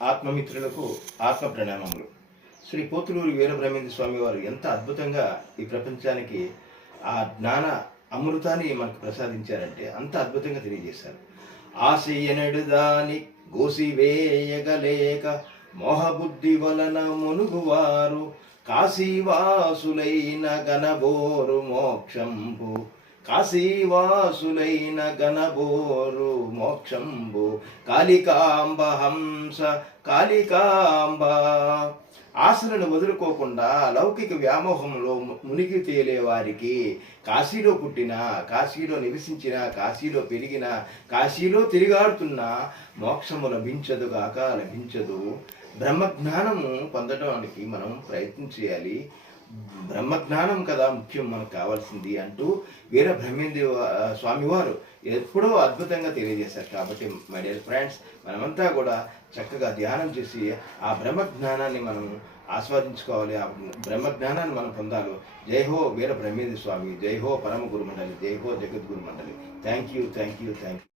ఆత్మమిత్రులకు ఆత్మ ప్రణామములు. శ్రీ పోతులూరి వీరబ్రహ్మేంద్ర స్వామి వారు ఎంత అద్భుతంగా ఈ ప్రపంచానికి ఆ జ్ఞాన అమృతాన్ని మనకు ప్రసాదించారంటే అంత అద్భుతంగా తెలియజేశారు. ఆశయనడు దాని గోసివేయగలేక మోహబుద్ధి వలన మునుగువారు కాశీవాసులైన గణబోరు మోక్షంబు కాశీవాసులైన గణబోరు మోక్షంబు కాళికాంబ హంస కాళికాంబ. ఆశలను వదులుకోకుండా లౌకిక వ్యామోహంలో మునిగి తేలే వారికి కాశీలో పుట్టిన, కాశీలో నివసించిన, కాశీలో పెరిగిన, కాశీలో తిరిగాడుతున్న మోక్షము లభించదు కాక లభించదు. బ్రహ్మజ్ఞానము పొందడానికి మనం ప్రయత్నం చేయాలి. బ్రహ్మజ్ఞానం కదా ముఖ్యం మనకు కావాల్సింది అంటూ వీరబ్రహ్మేంద్ర స్వామివారు ఎప్పుడో అద్భుతంగా తెలియజేశారు. కాబట్టి మై డియర్ ఫ్రెండ్స్, మనమంతా కూడా చక్కగా ధ్యానం చేసి ఆ బ్రహ్మజ్ఞానాన్ని మనం ఆస్వాదించుకోవాలి. ఆ బ్రహ్మజ్ఞానాన్ని మనం పొందాలి. జై హో వీరబ్రహ్మేంద్ర స్వామి, జై హో పరమ గురు మండలి, జై హో జగద్గురు మండలి. Thank you.